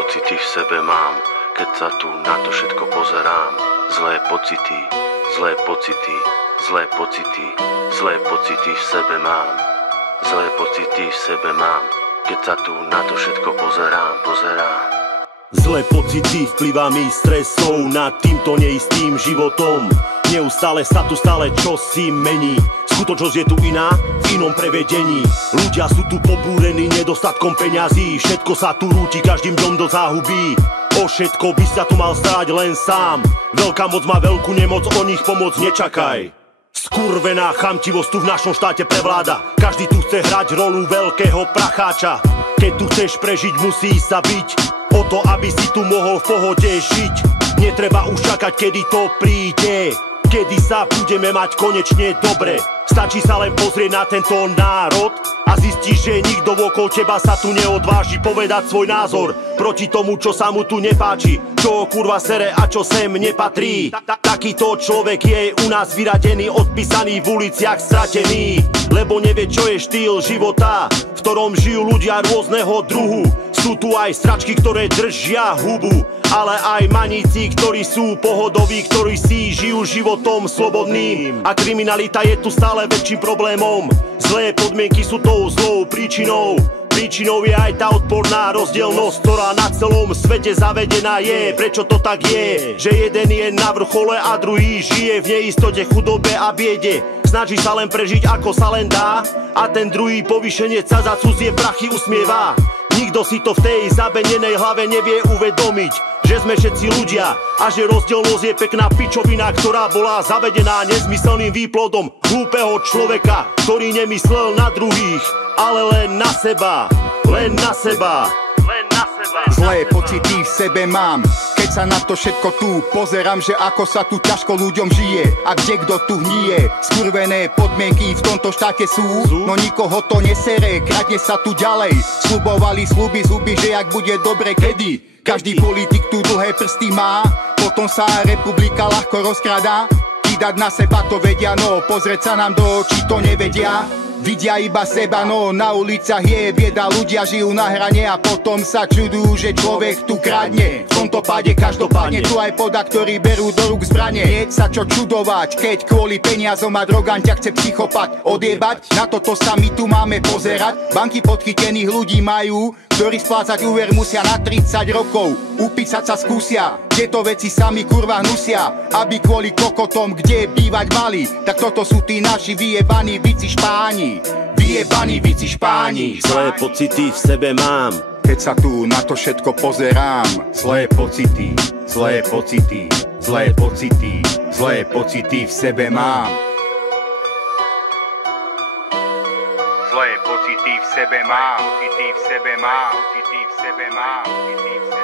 pocity v sebe mám, keď sa tu na to všetko pozerám. Zlé pocity, zlé pocity, zlé pocity, zlé pocity v sebe mám. Zlé pocity v sebe mám, keď sa tu na to všetko pozerám. Zlé pocity vplyvá mi stresov nad týmto neistým životom. Neustále sa tu stále čosi mení. Skutočnosť je tu iná, v inom prevedení. Ľudia sú tu pobúrení nedostatkom peňazí. Všetko sa tu rúti každým dňom do záhuby. O všetko by sa tu mal stáť len sám. Veľká moc má veľkú nemoc, o nich pomoc nečakaj. Skurvená chamtivosť tu v našom štáte prevláda. Každý tu chce hrať rolu veľkého pracháča. Keď tu chceš prežiť, musí sa byť o to, aby si tu mohol v pohode žiť. Netreba už čakať, kedy to príde, kedy sa budeme mať konečne dobre. Stačí sa len pozrieť na tento národ a zistíš, že nikto okolo teba sa tu neodváži povedať svoj názor proti tomu, čo sa mu tu nepáči, čo kurva sere a čo sem nepatrí. Takýto človek je u nás vyradený, odpísaný, v uliciach stratený, lebo nevie, čo je štýl života, v ktorom žijú ľudia rôzneho druhu. Sú tu aj stračky, ktoré držia hubu, ale aj maníci, ktorí sú pohodoví, ktorí si žijú životom slobodným. A kriminalita je tu stále väčším problémom. Zlé podmienky sú tou zlou príčinou. Príčinou je aj tá odporná rozdielnosť, ktorá na celom svete zavedená je. Prečo to tak je? Že jeden je na vrchole a druhý žije v neistote, chudobe a biede. Snaží sa len prežiť, ako sa len dá, a ten druhý povýšenec sa za cudzie prachy usmieva. Nikto si to v tej zabenenej hlave nevie uvedomiť, že sme všetci ľudia a že rozdielnosť je pekná pičovina, ktorá bola zavedená nezmyselným výplodom hlúpeho človeka, ktorý nemyslel na druhých, ale len na seba, len na seba. Zlé pocity v sebe mám, keď sa na to všetko tu pozerám, že ako sa tu ťažko ľuďom žije a kde kto tu hníje. Skurvené podmienky v tomto štáte sú, no nikoho to nesere, kradne sa tu ďalej. Sľubovali sľuby zuby, že ak bude dobre kedy. Každý politik tu dlhé prsty má, potom sa republika ľahko rozkradá. Kýdať na seba to vedia, no pozrieť sa nám do očí to nevedia. Vidia iba seba, no na ulicách je bieda, ľudia žijú na hrane a potom sa čudujú, že človek tu kradne. V tomto páde každopádne tu aj poda, ktorí berú do rúk zbrane. Nie sa čo čudovať, keď kvôli peniazom a drogám ťa chce psychopat odjebať. Na toto sa my tu máme pozerať. Banky podchytených ľudí majú, ktorí splácať úver musia na 30 rokov. Upísať sa skúsia, tieto veci sami kurva hnusia, aby kvôli kokotom, kde bývať mali. Tak toto sú tí naši vyjebaní vici špáni. Vyjebaní vici špáni. Zlé pocity v sebe mám, keď sa tu na to všetko pozerám. Zlé pocity, zlé pocity, zlé pocity, zlé pocity v sebe mám. Zlé pocity v sebe mám, pocity v sebe mám, pocity v sebe mám, pocity v sebe mám.